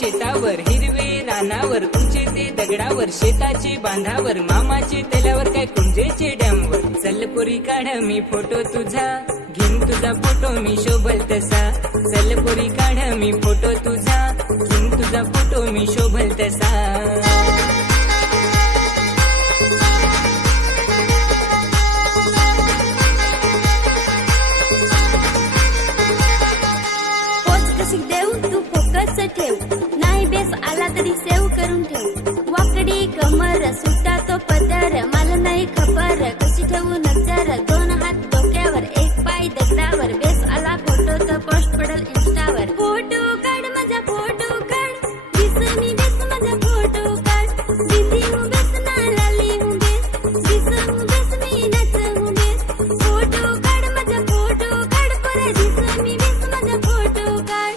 शेतावर, हिरवे रानावर, उंचे ते दगडावर, शेताचे बांधावर, मामाचे तेलावर, काय कुंजेचे डॅमवर. चल पोरी काढ मी फोटो तुझा, घेईन तुझा फोटो मी शोभल तसा. चल पोरी काढ मी फोटो तुझा, घेईन तुझा फोटो मी शोभल तसा. देऊ तू फोकस ठेव, नाही बेस आला तरी सेव करून ठेव. वाकडी कमर सुटा तो पदर, मला नाही खबर कशी ठेवू नजर. दोन हात डोक्यावर, एक पाय दगडावर, बेस आला फोटो तर पोस्ट पडल इंस्टावर. फोटो काढ माझा फोटो काढ, दिस मी बेस माझा फोटो काढ. बिंदी हूँ बेस ना लाली हूँ बेस, दिस हूँ बेस मी नच हूँ बेस. फोटो काढ माझा फोटो काढ, पर दिस मी बेस माझा फोटो काढ.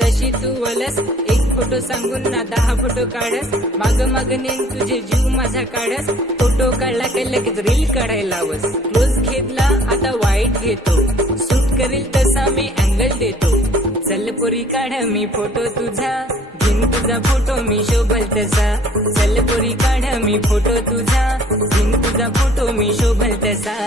तशी तू वलस, एक फोटो सांगून ना 10 फोटो काढस. माग माग नेन तुझे जीव माझा काढस. फोटो काढला की लगेच रील काढायला लावस. क्लोज घेतला आता वाईट घेतो, सूट करेल तसा मी अँगल देतो. चल पोरी काढ मी फोटो तुझा, घेईन तुझा फोटो मी शोभल तसा. चल पोरी काढ मी फोटो तुझा, घेईन तुझा फोटो मी शोभल तसा.